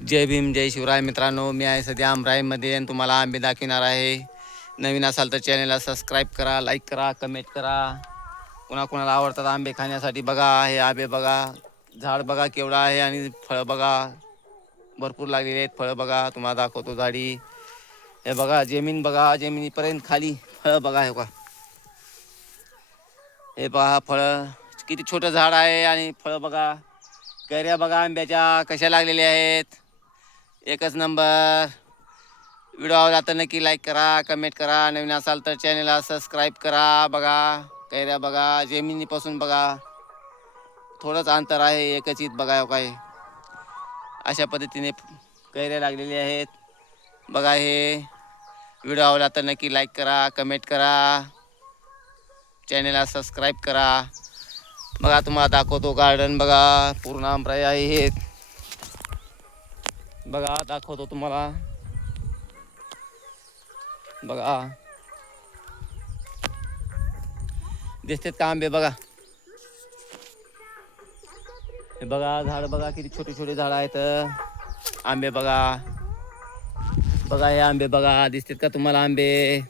जय भीम जय शिवराय मित्रांनो, मी आहे सध्या आमराईमध्ये आणि तुम्हाला आंबे दाखवणार आहे. नवीन असाल तर चॅनलला सबस्क्राईब करा, लाईक करा, कमेंट करा. कोणाकोणाला आवडतात आंबे खाण्यासाठी बघा. हे आंबे बघा, झाड बघा केवढा आहे आणि फळं बघा भरपूर लागलेले आहेत. फळं बघा, तुम्हाला दाखवतो झाडी. हे बघा जमीन बघा, जमिनीपर्यंत खाली फळं बघा. हे पहा फळं किती छोटं झाड आहे आणि फळं बघा. कैऱ्या बघा आंब्याच्या कशा लागलेल्या आहेत, एकच नंबर. व्हिडिओ आवडला तर नक्की लाईक करा, कमेंट करा. नवीन असाल तर चॅनलला सबस्क्राईब करा. बघा कैऱ्या बघा, जमिनीपासून बघा थोडंच अंतर आहे, एकच ईद बघा. काय अशा पद्धतीने कैऱ्या लागलेल्या आहेत बघा. हे व्हिडिओ आवडला तर नक्की लाईक करा, कमेंट करा, चॅनलला सबस्क्राईब करा. बघा तुम्हाला दाखवतो गार्डन बघा, पूर्ण आंबराई आहेत बघा. दाखवतो तुम्हाला बघा, दिसतात का आंबे बघा. हे बघा झाड बघा, किती छोटे छोटे झाड आहेत. आंबे बघा बघा, हे आंबे बघा, दिसतात का तुम्हाला आंबे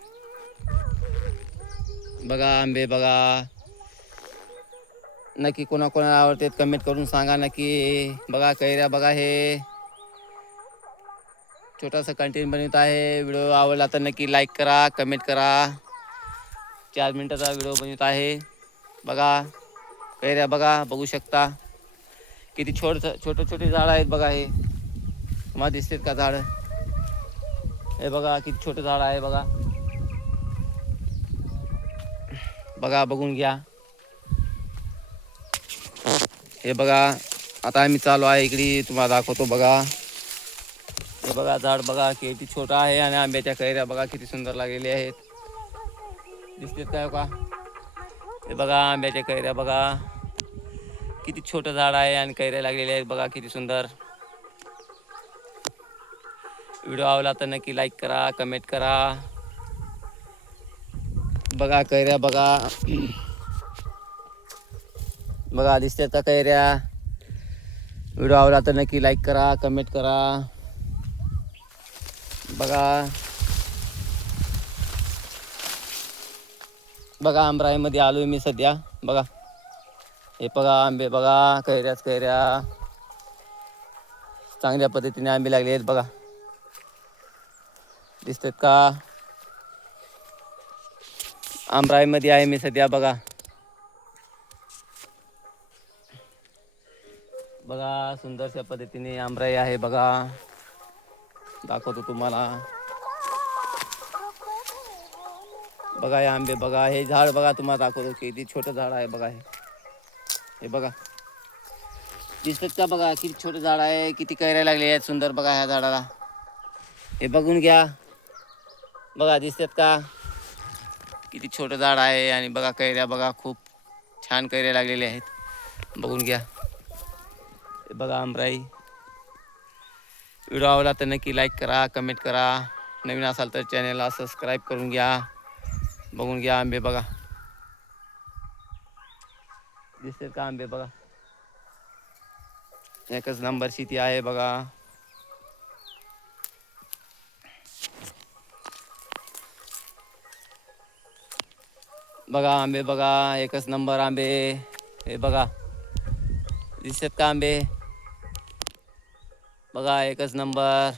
बघा. आंबे बघा, नक्की कोणाकोणाला आवडतात कमेंट करून सांगा नक्की. बघा कैऱ्या बघा. हे छोटासा कंटेंट बनवत आहे. व्हिडिओ आवडला तर नक्की लाईक करा, कमेंट करा. 4 मिनिटाचा व्हिडिओ बनवत आहे बघा. कैऱ्या बघा, बघू शकता किती छोटे छोटे झाड आहेत बघा. हे तुम्हाला दिसतात का झाड. हे बघा किती छोटं झाड आहे बघा. बघा बघून घ्या. हे बघा आता आम्ही चालू आहे इकडे, तुम्हाला दाखवतो बघा. हे बघा झाड बघा किती छोटं आहे आणि आंब्याच्या कैऱ्या बघा किती सुंदर लागलेल्या आहेत. दिसतात काय का. हे बघा आंब्याच्या कैऱ्या बघा, किती छोटं झाड आहे आणि कैऱ्या लागलेल्या आहेत बघा, किती सुंदर. व्हिडिओ आवडला तर नक्की लाईक करा, कमेंट करा. बघा कैऱ्या बघा बघा, दिसतात का कैऱ्या. व्हिडिओ आवडला तर नक्की लाईक करा, कमेंट करा. बघा बघा आमराईमध्ये आलोय मी सध्या बघा. हे बघा आंबे बघा, कैऱ्याच कैऱ्या, चांगल्या पद्धतीने आंबे लागले आहेत बघा. दिसतात का. आमराईमध्ये आहे मी सध्या बघा. बघा सुंदरशा पद्धतीने आमराई आहे बघा. दाखवतो तुम्हाला बघा. हे आंबे बघा, हे झाड बघा, तुम्हाला दाखवतो किती छोटं झाड आहे बघा. हे बघा दिसतात का. बघा किती छोटं झाड आहे, किती कैऱ्या लागले आहेत सुंदर बघा ह्या झाडाला. हे बघून घ्या बघा, दिसतात का किती छोटं झाड आहे आणि बघा कैऱ्या बघा, खूप छान कैऱ्या लागलेल्या आहेत, बघून घ्या. हे बघा आमराई. व्हिडिओ आवडला तर नक्की लाईक करा, कमेंट करा. नवीन असाल तर चॅनलला सबस्क्राईब करून घ्या. बघून घ्या आंबे बघा, दिसतात का आंबे बघा. एकच नंबर शेती आहे बघा. बघा आंबे बघा, एकच नंबर आंबे. हे बघा दिसतात का आंबे बघा, एकच नंबर.